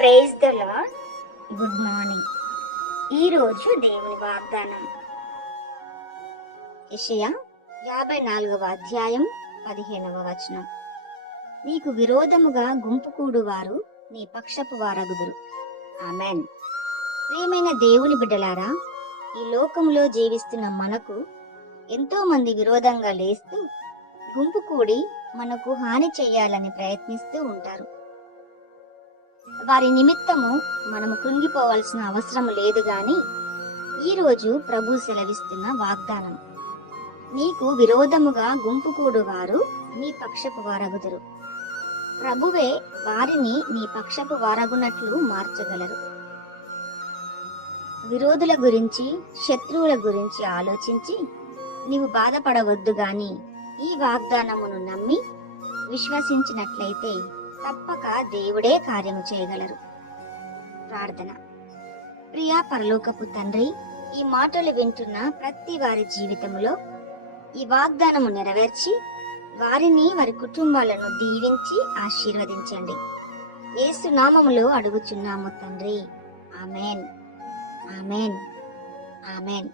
Praise the lord. Good morning. ఈరోజు దేవుని వాగ్దానం యెషయా 54వ అధ్యాయం 15వ వచనం. నీకు విరోధముగా గుంపు కూడువారు నీ పక్షపు వారగుదురు. ఆమెన్. ప్రియమైన దేవుని బిడ్డలారా, ఈ లోకంలో జీవిస్తున్న మనకు ఎంతో మంది విరోధంగా లేస్తూ గుంపు కూడి మనకు హాని చేయాలని ప్రయత్నిస్తూ ఉంటారు. వారి నిమిత్తము మనము కృంగిపోవాల్సిన అవసరం లేదు గాని ఈరోజు ప్రభు సెలవిస్తున్న వాగ్దానం, నీకు విరోధముగా గుంపు కూడువారు నీ పక్షపు వారగుదురు. ప్రభువే వారిని నీ పక్షపు వారగునట్లు మార్చగలరు. విరోధుల గురించి, శత్రువుల గురించి ఆలోచించి నీవు బాధపడవద్దు గాని ఈ వాగ్దానమును నమ్మి విశ్వసించినట్లయితే తప్పక దేవుడే కార్యము చేయగలరు. ప్రార్థన. ప్రియా పరలోకపు తండ్రి, ఈ మాటలు వింటున్న ప్రతి వారి జీవితంలో ఈ వాగ్దానము నెరవేర్చి వారిని, వారి కుటుంబాలను దీవించి ఆశీర్వదించండి. యేసు నామములో అడుగుచున్నాము తండ్రి. ఆమెన్. ఆమెన్. ఆమెన్.